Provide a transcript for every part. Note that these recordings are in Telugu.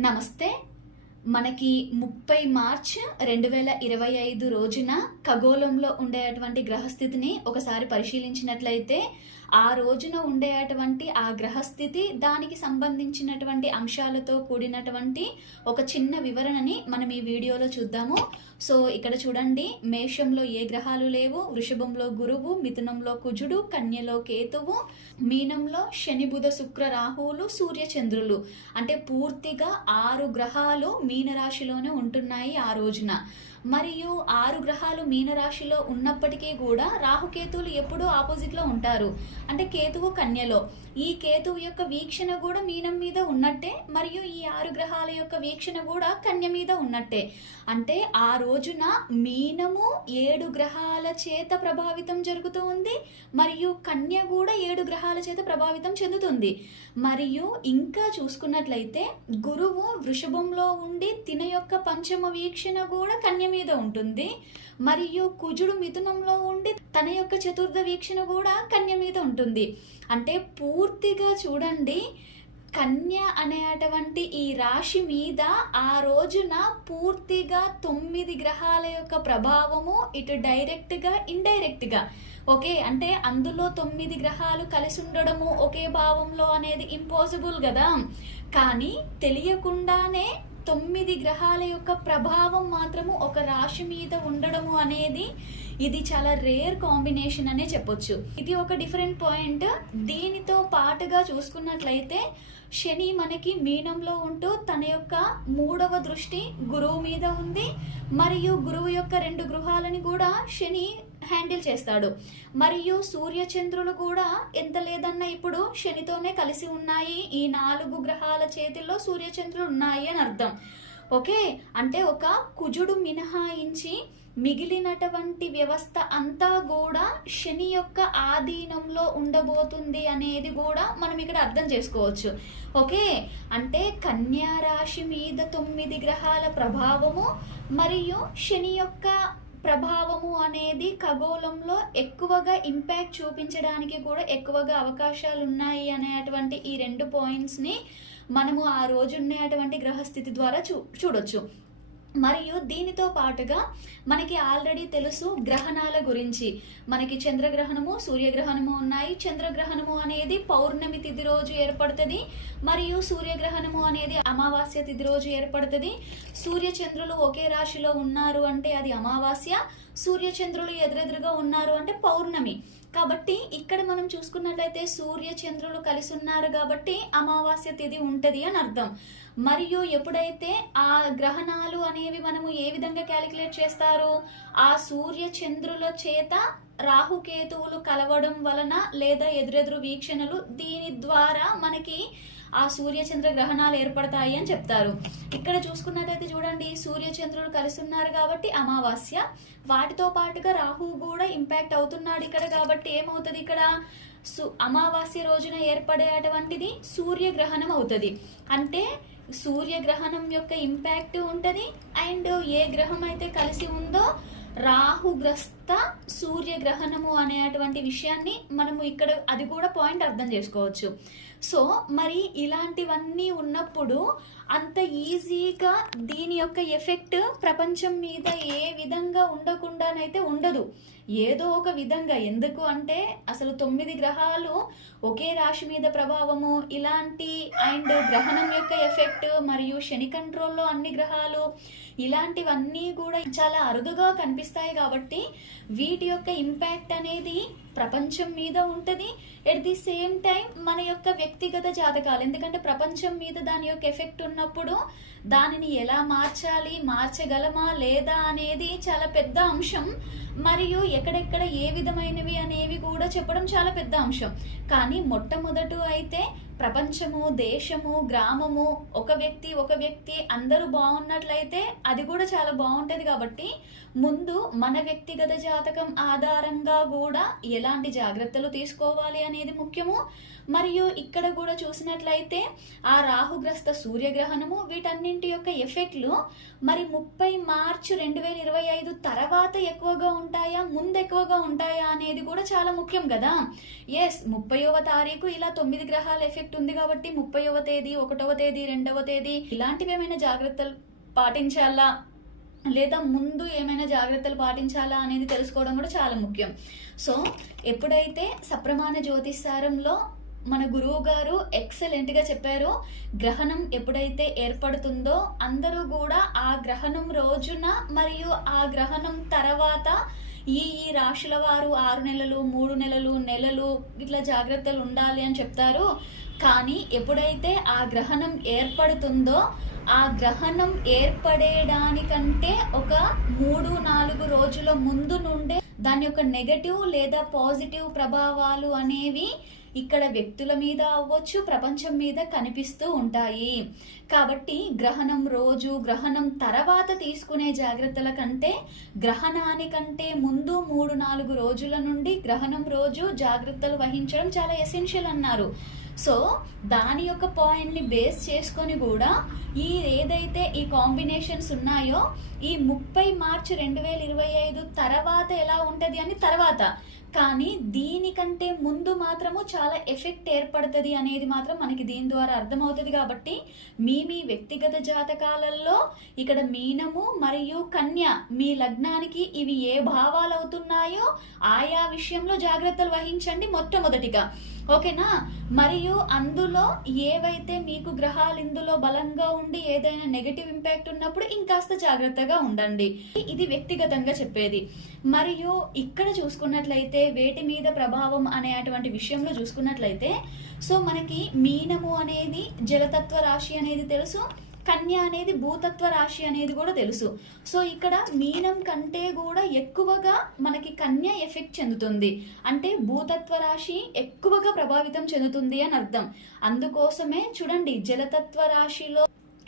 నమస్తే. మనకి ముప్పై మార్చ్ రెండు వేల ఇరవై ఐదు రోజున ఖగోళంలో ఉండేటువంటి గ్రహస్థితిని ఒకసారి పరిశీలించినట్లయితే ఆ రోజున ఉండేటువంటి ఆ గ్రహస్థితి దానికి సంబంధించినటువంటి అంశాలతో కూడినటువంటి ఒక చిన్న వివరణని మనం ఈ వీడియోలో చూద్దాము. సో ఇక్కడ చూడండి. మేషంలో ఏ గ్రహాలు లేవు. వృషభంలో గురువు మిథునంలో కుజుడు కన్యలో కేతువు మీనంలో శని బుధ శుక్ర రాహువులు సూర్య చంద్రులు. అంటే పూర్తిగా ఆరు గ్రహాలు మీనరాశిలోనే ఉంటున్నాయి ఆ రోజున. మరియు ఆరు గ్రహాలు మీనరాశిలో ఉన్నప్పటికీ కూడా రాహుకేతువులు ఎప్పుడూ ఆపోజిట్లో ఉంటారు. అంటే కేతువు కన్యలో. ఈ కేతువు యొక్క వీక్షణ కూడా మీనం మీద ఉన్నట్టే మరియు ఈ ఆరు గ్రహాల యొక్క వీక్షణ కూడా కన్య మీద ఉన్నట్టే. అంటే ఆ రోజున మీనము ఏడు గ్రహాల చేత ప్రభావితం జరుగుతూ ఉంది మరియు కన్య కూడా ఏడు గ్రహాల చేత ప్రభావితం చెందుతుంది. మరియు ఇంకా చూసుకున్నట్లయితే గురువు వృషభంలో ఉండి తిన యొక్క పంచమ వీక్షణ కూడా కన్య మీద ఉంటుంది మరియు కుజుడు మిథునంలో ఉండి తన యొక్క చతుర్థ వీక్షణ కూడా కన్య మీద ఉంటుంది. అంటే పూర్తిగా చూడండి. కన్య అనేటువంటి ఈ రాశి మీద ఆ రోజున పూర్తిగా తొమ్మిది గ్రహాల యొక్క ప్రభావము ఇటు డైరెక్ట్గా ఇండైరెక్ట్గా ఓకే అంటే అందులో తొమ్మిది గ్రహాలు కలిసి ఉండడము ఒకే భావంలో అనేది ఇంపాసిబుల్ కదా. కానీ తెలియకుండానే తొమ్మిది గ్రహాల యొక్క ప్రభావం మాత్రము ఒక రాశి మీద ఉండడము అనేది ఇది చాలా రేర్ కాంబినేషన్ అనే చెప్పొచ్చు. ఇది ఒక డిఫరెంట్ పాయింట్ దీనితో పాటుగా చూసుకున్నట్లయితే శని మనకి మీనంలో ఉంటూ తన యొక్క మూడవ దృష్టి గురువు మీద ఉంది. మరియు గురువు యొక్క రెండు గృహాలని కూడా శని హ్యాండిల్ చేస్తాడు. మరియు సూర్యచంద్రులు కూడా ఎంత లేదన్నా ఇప్పుడు శనితోనే కలిసి ఉన్నాయి. ఈ నాలుగు గ్రహాల చేతిలో సూర్యచంద్రులు ఉన్నాయి అని అర్థం. ఓకే? అంటే ఒక కుజుడు మినహాయించి మిగిలినటువంటి వ్యవస్థ అంతా కూడా శని యొక్క ఆధీనంలో ఉండబోతుంది అనేది కూడా మనం ఇక్కడ అర్థం చేసుకోవచ్చు. ఓకే? అంటే కన్యా రాశి మీద తొమ్మిది గ్రహాల ప్రభావము మరియు శని యొక్క ప్రభావము అనేది ఖగోళంలో ఎక్కువగా ఇంపాక్ట్ చూపించడానికి కూడా ఎక్కువగా అవకాశాలు ఉన్నాయి అనేటువంటి ఈ రెండు పాయింట్స్ని మనము ఆ రోజు ఉన్నటువంటి గ్రహస్థితి ద్వారా చూ చూడొచ్చు. మరియు దీనితో పాటుగా మనకి ఆల్రెడీ తెలుసు గ్రహణాల గురించి. మనకి చంద్రగ్రహణము సూర్యగ్రహణము ఉన్నాయి. చంద్రగ్రహణము అనేది పౌర్ణమి తిథి రోజు ఏర్పడుతుంది. మరియు సూర్యగ్రహణము అనేది అమావాస్య తిథి రోజు ఏర్పడుతుంది. సూర్యచంద్రులు ఒకే రాశిలో ఉన్నారు అంటే అది అమావాస్య. సూర్యచంద్రులు ఎదురెదురుగా ఉన్నారు అంటే పౌర్ణమి. కాబట్టి ఇక్కడ మనం చూసుకున్నట్లయితే సూర్యచంద్రులు కలిసి ఉన్నారు కాబట్టి అమావాస్య తిథి ఉంటుంది అని అర్థం. మరియు ఎప్పుడైతే ఆ గ్రహణాలు అనేవి మనము ఏ విధంగా క్యాలిక్యులేట్ చేస్తారు? ఆ సూర్య చంద్రుల చేత రాహుకేతువులు కలవడం వలన లేదా ఎదురెదురు వీక్షణలు దీని ద్వారా మనకి ఆ సూర్య చంద్ర గ్రహణాలు ఏర్పడతాయి అని చెప్తారు. ఇక్కడ చూసుకున్నట్లయితే చూడండి సూర్య చంద్రులు కాబట్టి అమావాస్య. వాటితో పాటుగా రాహు కూడా ఇంపాక్ట్ అవుతున్నాడు ఇక్కడ కాబట్టి ఏమవుతుంది ఇక్కడ? సు అమావాస్య రోజున ఏర్పడేటువంటిది సూర్యగ్రహణం అవుతుంది. అంటే సూర్యగ్రహణం యొక్క ఇంపాక్ట్ ఉంటుంది. అండ్ ఏ గ్రహం అయితే కలిసి ఉందో రాహుగ్రస్త సూర్యగ్రహణము అనేటువంటి విషయాన్ని మనము ఇక్కడ అది కూడా పాయింట్ అర్థం చేసుకోవచ్చు. సో మరి ఇలాంటివన్నీ ఉన్నప్పుడు అంత ఈజీగా దీని యొక్క ఎఫెక్ట్ ప్రపంచం మీద ఏ విధంగా ఉండకుండానైతే ఉండదు. ఏదో ఒక విధంగా. ఎందుకు అంటే అసలు తొమ్మిది గ్రహాలు ఒకే రాశి మీద ప్రభావము ఇలాంటి అండ్ గ్రహణం యొక్క ఎఫెక్ట్ మరియు శని కంట్రోల్లో అన్ని గ్రహాలు ఇలాంటివన్నీ కూడా చాలా అరుదుగా కనిపిస్తాయి కాబట్టి వీటి యొక్క ఇంపాక్ట్ అనేది ప్రపంచం మీద ఉంటుంది. ఎట్ ది సేమ్ టైం మన యొక్క వ్యక్తిగత జాతకాలు ఎందుకంటే ప్రపంచం మీద దాని యొక్క ఎఫెక్ట్ ఉన్నప్పుడు దానిని ఎలా మార్చాలి మార్చగలమా లేదా అనేది చాలా పెద్ద అంశం. మరియు ఎక్కడెక్కడ ఏ విధమైనవి అనేవి కూడా చెప్పడం చాలా పెద్ద అంశం. కానీ మొట్టమొదట అయితే ప్రపంచము దేశము గ్రామము ఒక వ్యక్తి ఒక వ్యక్తి అందరూ బాగున్నట్లయితే అది కూడా చాలా బాగుంటుంది కాబట్టి ముందు మన వ్యక్తిగత జాతకం ఆధారంగా కూడా ఎలాంటి జాగ్రత్తలు తీసుకోవాలి అనేది ముఖ్యము. మరియు ఇక్కడ కూడా చూసినట్లయితే ఆ రాహుగ్రస్త సూర్యగ్రహణము వీటన్నింటి యొక్క ఎఫెక్ట్లు మరి ముప్పై మార్చ్ రెండు వేల ఇరవై ఐదు తర్వాత ఎక్కువగా ఉంటాయా ముందు ఎక్కువగా ఉంటాయా అనేది కూడా చాలా ముఖ్యం కదా. ఎస్ ముప్పైవ తారీఖు ఇలా తొమ్మిది గ్రహాల ఎఫెక్ట్ ఉంది కాబట్టి ముప్పైవ తేదీ ఒకటవ తేదీ రెండవ తేదీ ఇలాంటివి ఏమైనా జాగ్రత్తలు పాటించాలా? లేదా ముందు ఏమైనా జాగ్రత్తలు పాటించాలా అనేది తెలుసుకోవడం కూడా చాలా ముఖ్యం. సో ఎప్పుడైతే సప్రమాణ జ్యోతిష్సారంలో మన గురువు గారు ఎక్సలెంట్గా చెప్పారు గ్రహణం ఎప్పుడైతే ఏర్పడుతుందో అందరూ కూడా ఆ గ్రహణం రోజున మరియు ఆ గ్రహణం తర్వాత ఈ ఈ రాశుల వారు ఆరు నెలలు మూడు నెలలు నెలలు ఇట్లా జాగ్రత్తలు ఉండాలి అని చెప్తారు. కానీ ఎప్పుడైతే ఆ గ్రహణం ఏర్పడుతుందో ఆ గ్రహణం ఏర్పడేయడానికంటే ఒక మూడు నాలుగు రోజుల ముందు నుండే దాని యొక్క నెగటివ్ లేదా పాజిటివ్ ప్రభావాలు అనేవి ఇక్కడ వ్యక్తుల మీద అవ్వచ్చు ప్రపంచం మీద కనిపిస్తూ ఉంటాయి. కాబట్టి గ్రహణం రోజు గ్రహణం తర్వాత తీసుకునే జాగ్రత్తల కంటే గ్రహణానికంటే ముందు మూడు నాలుగు రోజుల నుండి గ్రహణం రోజు జాగ్రత్తలు వహించడం చాలా ఎసెన్షియల్ అన్నారు. సో దాని యొక్క పాయింట్ని బేస్ చేసుకొని కూడా ఈ ఏదైతే ఈ కాంబినేషన్స్ ఉన్నాయో ఈ ముప్పై మార్చ్ రెండు వేల ఇరవై ఐదు తర్వాత ఎలా ఉంటుంది అని తర్వాత. కానీ దీనికంటే ముందు మాత్రము చాలా ఎఫెక్ట్ ఏర్పడుతుంది అనేది మాత్రం మనకి దీని ద్వారా అర్థమవుతుంది కాబట్టి మీ మీ వ్యక్తిగత జాతకాలలో ఇక్కడ మీనము మరియు కన్య మీ లగ్నానికి ఇవి ఏ భావాలు అవుతున్నాయో ఆయా విషయంలో జాగ్రత్తలు వహించండి మొట్టమొదటిగా. ఓకేనా? మరియు అందులో ఏవైతే మీకు గ్రహాలు ఇందులో బలంగా ఉండి ఏదైనా నెగటివ్ ఇంపాక్ట్ ఉన్నప్పుడు ఇంకాస్త జాగ్రత్తగా ఉండండి. ఇది వ్యక్తిగతంగా చెప్పేది. మరియు ఇక్కడ చూసుకున్నట్లయితే వేటి మీద ప్రభావం అనే అటువంటి విషయంలో చూసుకున్నట్లయితే సో మనకి మీనము అనేది జలతత్వ రాశి అనేది తెలుసు కన్య అనేది భూతత్వ రాశి అనేది కూడా తెలుసు. సో ఇక్కడ మీనం కంటే కూడా ఎక్కువగా మనకి కన్య ఎఫెక్ట్ చెందుతుంది. అంటే భూతత్వ రాశి ఎక్కువగా ప్రభావితం చెందుతుంది అని అర్థం. అందుకోసమే చూడండి జలతత్వ రాశిలో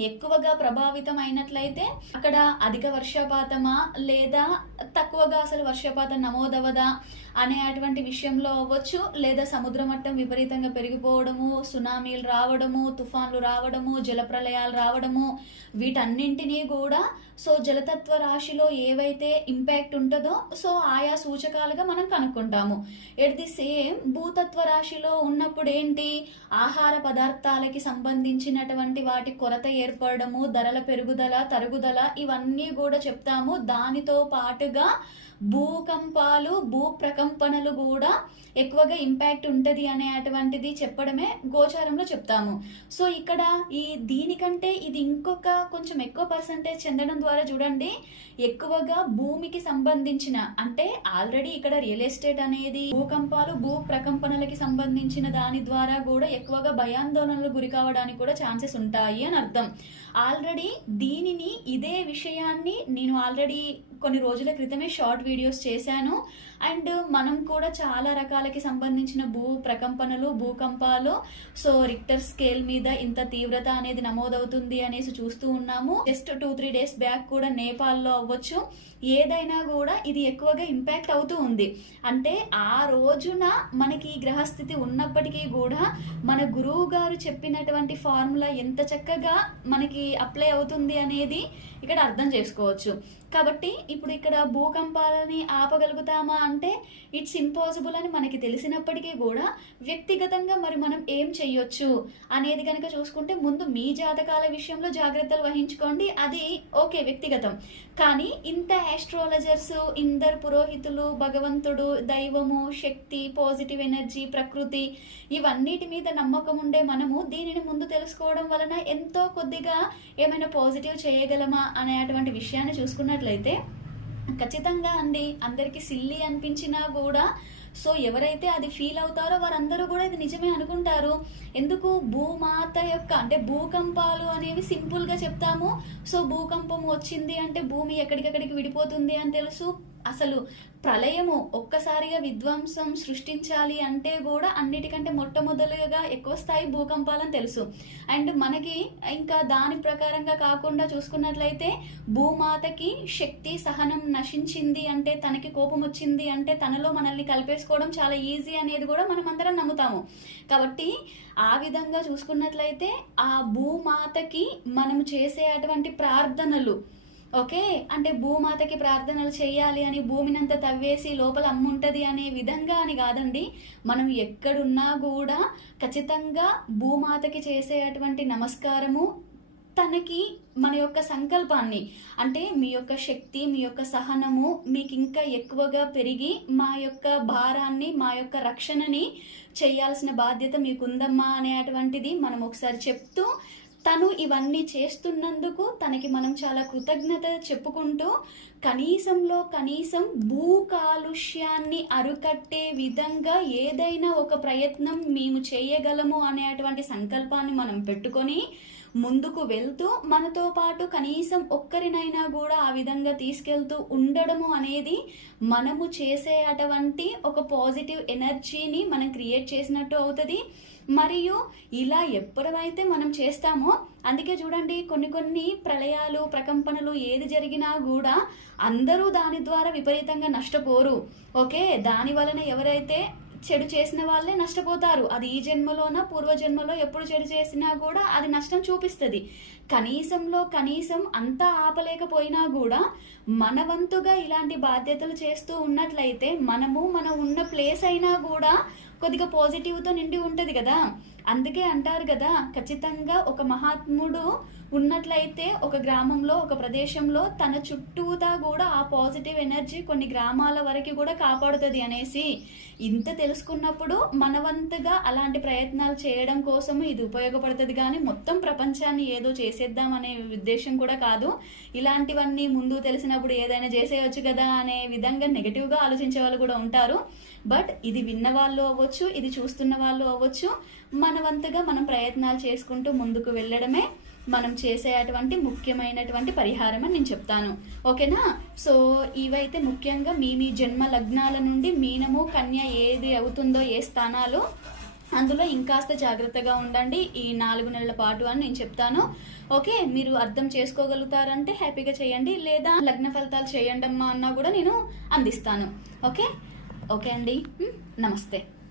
ఎక్కువగా ప్రభావితం అయినట్లయితే అక్కడ అధిక వర్షపాతమా లేదా తక్కువగా అసలు వర్షపాతం నమోదవదా అనే అటువంటి విషయంలో అవ్వచ్చు. లేదా సముద్ర మట్టం విపరీతంగా పెరిగిపోవడము సునామీలు రావడము తుఫాన్లు రావడము జలప్రలయాలు రావడము వీటన్నింటినీ కూడా సో జలతత్వ రాశిలో ఏవైతే ఇంపాక్ట్ ఉంటుందో సో ఆయా సూచకాలుగా మనం కనుక్కుంటాము. ఎట్ ది సేమ్ భూతత్వ రాశిలో ఉన్నప్పుడు ఏంటి? ఆహార పదార్థాలకి సంబంధించినటువంటి వాటి కొరత ఏర్పడము ధరల పెరుగుదల తరుగుదల ఇవన్నీ కూడా చెప్తాము. దానితో పాటుగా భూకంపాలు భూ ప్రకంపనలు కూడా ఎక్కువగా ఇంపాక్ట్ ఉంటుంది అనే అటువంటిది చెప్పడమే గోచారంలో చెప్తాము. సో ఇక్కడ ఈ దీనికంటే ఇది ఇంకొక కొంచెం ఎక్కువ పర్సంటేజ్ చెందడం ద్వారా చూడండి ఎక్కువగా భూమికి సంబంధించిన అంటే ఆల్రెడీ ఇక్కడ రియల్ ఎస్టేట్ అనేది భూకంపాలు భూ ప్రకంపనలకి సంబంధించిన దాని ద్వారా కూడా ఎక్కువగా భయాందోళనలు గురి కావడానికి కూడా ఛాన్సెస్ ఉంటాయి అని అర్థం. ఆల్రెడీ దీనిని ఇదే విషయాన్ని నేను ఆల్రెడీ కొన్ని రోజుల క్రితమే షార్ట్ వీడియోస్ చేశాను. అండ్ మనం కూడా చాలా రకాలకి సంబంధించిన భూ ప్రకంపనలు భూకంపాలు సో రిక్టర్ స్కేల్ మీద ఇంత తీవ్రత అనేది నమోదవుతుంది అనేసి చూస్తూ ఉన్నాము. Just two three days back కూడా నేపాల్లో అవ్వచ్చు. ఏదైనా కూడా ఇది ఎక్కువగా ఇంపాక్ట్ అవుతూ ఉంది. అంటే ఆ రోజున మనకి ఈ గ్రహస్థితి ఉన్నప్పటికీ కూడా మన గురువు గారు చెప్పినటువంటి ఫార్ములా ఎంత చక్కగా మనకి అప్లై అవుతుంది అనేది ఇక్కడ అర్థం చేసుకోవచ్చు. కాబట్టి ఇప్పుడు ఇక్కడ భూకంపాలని ఆపగలుగుతామా అంటే ఇట్స్ ఇంపాసిబుల్ అని మనకి తెలిసినప్పటికీ కూడా వ్యక్తిగతంగా మరి మనం ఏం చెయ్యొచ్చు అనేది కనుక చూసుకుంటే ముందు మీ జాతకాల విషయంలో జాగ్రత్తలు వహించుకోండి అది ఓకే వ్యక్తిగతం. కానీ ఇంత ఆస్ట్రాలజర్స్ ఇందరు పురోహితులు భగవంతుడు దైవము శక్తి పాజిటివ్ ఎనర్జీ ప్రకృతి ఇవన్నిటి మీద నమ్మకం ఉండే మనము దీనిని ముందు తెలుసుకోవడం వలన ఎంతో కొద్దిగా ఏమైనా పాజిటివ్ చేయగలమా అనే అటువంటి విషయాన్ని చూసుకున్నట్లయితే ఖచ్చితంగా అండి. అందరికి సిల్లి అనిపించినా కూడా సో ఎవరైతే అది ఫీల్ అవుతారో వారందరూ కూడా ఇది నిజమే అనుకుంటారు. ఎందుకు? భూమాత యొక్క అంటే భూకంపాలు అనేవి సింపుల్గా చెప్తాము. సో భూకంపం వచ్చింది అంటే భూమి ఎక్కడికెక్కడికి విడిపోతుంది అని తెలుసు. అసలు ప్రళయము ఒక్కసారిగా విధ్వంసం సృష్టించాలి అంటే కూడా అన్నిటికంటే మొట్టమొదలుగా ఎక్కువ స్థాయి భూకంపాలని తెలుసు. అండ్ మనకి ఇంకా దాని ప్రకారంగా కాకుండా చూసుకున్నట్లయితే భూమాతకి శక్తి సహనం నశించింది అంటే తనకి కోపం వచ్చింది అంటే తనలో మనల్ని కలిపేసుకోవడం చాలా ఈజీ అనేది కూడా మనం అందరం నమ్ముతాము. కాబట్టి ఆ విధంగా చూసుకున్నట్లయితే ఆ భూమాతకి మనం చేసే అటువంటి ప్రార్థనలు ఓకే? అంటే భూమాతకి ప్రార్థనలు చేయాలి అని భూమినంతా తవ్వేసి లోపల అమ్ముంటది అనే విధంగా అని కాదండి. మనం ఎక్కడున్నా కూడా ఖచ్చితంగా భూమాతకి చేసే అటువంటి నమస్కారము తనకి మన యొక్క సంకల్పాన్ని అంటే మీ యొక్క శక్తి మీ యొక్క సహనము మీకు ఇంకా ఎక్కువగా పెరిగి మా యొక్క భారాన్ని మా యొక్క రక్షణని చేయాల్సిన బాధ్యత మీకుందమ్మా అనేటువంటిది మనం ఒకసారి చెప్తూ తను ఇవన్నీ చేస్తున్నందుకు తనకి మనం చాలా కృతజ్ఞత చెప్పుకుంటూ కనీసంలో కనీసం భూ కాలుష్యాన్ని అరుకట్టే విధంగా ఏదైనా ఒక ప్రయత్నం మేము చేయగలము అనేటువంటి సంకల్పాన్ని మనం పెట్టుకొని ముందుకు వెళ్తూ మనతో పాటు కనీసం ఒక్కరినైనా కూడా ఆ విధంగా తీసుకెళ్తూ ఉండడము అనేది మనము చేసే అటువంటి ఒక పాజిటివ్ ఎనర్జీని మనం క్రియేట్ చేసినట్టు అవుతుంది. మరియు ఇలా ఎప్పుడైతే మనం చేస్తామో అందుకే చూడండి కొన్ని కొన్ని ప్రళయాలు ప్రకంపనలు ఏది జరిగినా కూడా అందరూ దాని ద్వారా విపరీతంగా నష్టపోరు. ఓకే? దాని వలన ఎవరైతే చెడు చేసిన వాళ్ళే నష్టపోతారు. అది ఈ జన్మలోన పూర్వజన్మలో ఎప్పుడు చెడు చేసినా కూడా అది నష్టం చూపిస్తుంది. కనీసంలో కనీసం అంతా ఆపలేకపోయినా కూడా మన వంతుగా ఇలాంటి బాధ్యతలు చేస్తూ ఉన్నట్లయితే మనము మనం ఉన్న ప్లేస్ అయినా కూడా కొద్దిగా పాజిటివ్తో నిండి ఉంటుంది కదా. అందుకే అంటారు కదా ఖచ్చితంగా ఒక మహాత్ముడు ఉన్నట్లయితే ఒక గ్రామంలో ఒక ప్రదేశంలో తన చుట్టూతా కూడా ఆ పాజిటివ్ ఎనర్జీ కొన్ని గ్రామాల వరకు కూడా కాపాడుతుంది అనేసి ఇంత తెలుసుకున్నప్పుడు మనవంతుగా అలాంటి ప్రయత్నాలు చేయడం కోసం ఇది ఉపయోగపడుతుంది. కానీ మొత్తం ప్రపంచాన్ని ఏదో చేసేద్దాం అనే ఉద్దేశం కూడా కాదు. ఇలాంటివన్నీ ముందు తెలిసినప్పుడు ఏదైనా చేసేయచ్చు కదా అనే విధంగా నెగిటివ్గా ఆలోచించే వాళ్ళు కూడా ఉంటారు. బట్ ఇది విన్న వాళ్ళు అవ్వచ్చు ఇది చూస్తున్న వాళ్ళు అవ్వచ్చు. మనవంతగా మనం ప్రయత్నాలు చేసుకుంటూ ముందుకు వెళ్ళడమే మనం చేసే అటువంటి ముఖ్యమైనటువంటి పరిహారం అని నేను చెప్తాను. ఓకేనా? సో ఇవైతే ముఖ్యంగా మీ మీ జన్మ లగ్నాల నుండి మీనము కన్య ఏది అవుతుందో ఏ స్థానాలు అందులో ఇంకాస్త జాగ్రత్తగా ఉండండి. ఈ నాలుగు నెలల పాటు అని నేను చెప్తాను. ఓకే మీరు అర్థం చేసుకోగలుగుతారంటే హ్యాపీగా చేయండి. లేదా లగ్న ఫలితాలు చేయండి అమ్మా అన్నా కూడా నేను అందిస్తాను. ఓకే? ఓకే అండి. నమస్తే.